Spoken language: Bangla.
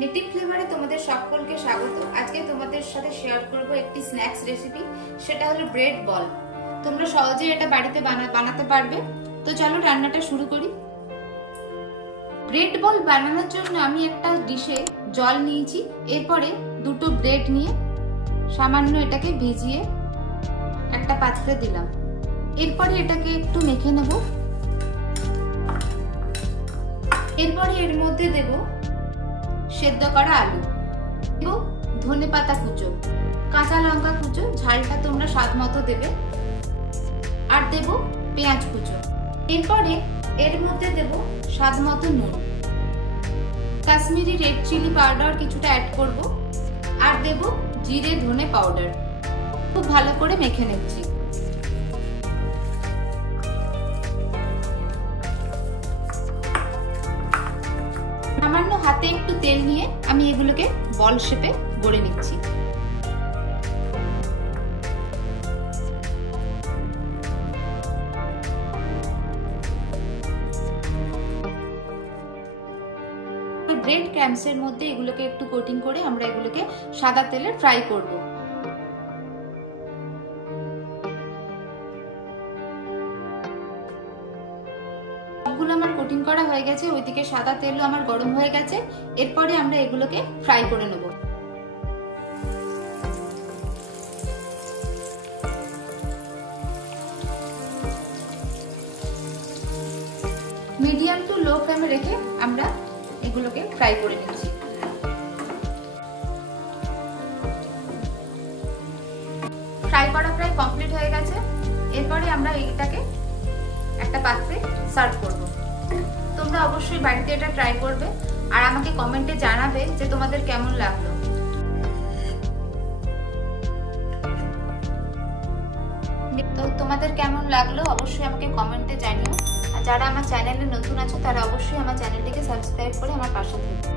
নেটিভ ফ্লেভারে তোমাদের সকলকে স্বাগত। আজকে তোমাদের সাথে শেয়ার করব একটি স্ন্যাক্স রেসিপি, সেটা হলো ব্রেড বল। তোমরা সহজেই এটা বাড়িতে বানাতে পারবে। তো চলো রান্নাটা শুরু করি। ব্রেড বল বানানোর জন্য আমি একটা ডিশে জল নিয়েছি, এরপরে দুটো ব্রেড নিয়ে সামান্য এটাকে ভিজিয়ে একটা পাত্রে দিলাম। এরপরে এটাকে একটু মেখে নেব। এরপরে এর মধ্যে দেব সেদ্ধ করা আলু, দেব ধনেপাতা কুচো, কাঁচা লঙ্কা কুচো, ঝালটা তোমরা স্বাদ মতো দেবে, আর দেব পেঁয়াজ কুচো। এরপরে এর মধ্যে দেব স্বাদ মতো নুন, কাশ্মীরি রেড চিলি পাউডার কিছুটা অ্যাড করব, আর দেব জিরে ধনে পাউডার। খুব ভালো করে মেখে নিচ্ছি। সামান্য হাতে একটু তেল নিয়ে আমি এগুলোকে বল শেপে গড়ে নিচ্ছি। ব্রেড ক্রাম্বসের মধ্যে এগুলোকে একটু কোটিং করে আমরা এগুলোকে সাদা তেলে ফ্রাই করব। সবগুলো আমার কোটিং করা হয়ে গেছে, ওইদিকে সাদা তেলও আমার গরম হয়ে গেছে। এরপরে আমরা এগুলোকে ফ্রাই করে নেব। মিডিয়াম টু লো ফ্লেমে রেখে আমরা এগুলোকে ফ্রাই করে নিচ্ছি। ফ্রাই করা প্রায় কমপ্লিট হয়ে গেছে। এরপরে আমরা এটাকে একটা পাত্রে সার্ভ করব। তোমরা অবশ্যই বাড়িতে এটা ট্রাই করবে আর আমাকে কমেন্টে জানাবে যে তোমাদের কেমন লাগলো। তো তোমাদের কেমন লাগলো অবশ্যই আমাকে কমেন্টে জানিও। আর যারা আমার চ্যানেলে নতুন আছো তারা অবশ্যই আমার চ্যানেলটিকে সাবস্ক্রাইব করে আমার পাশে থাকবে।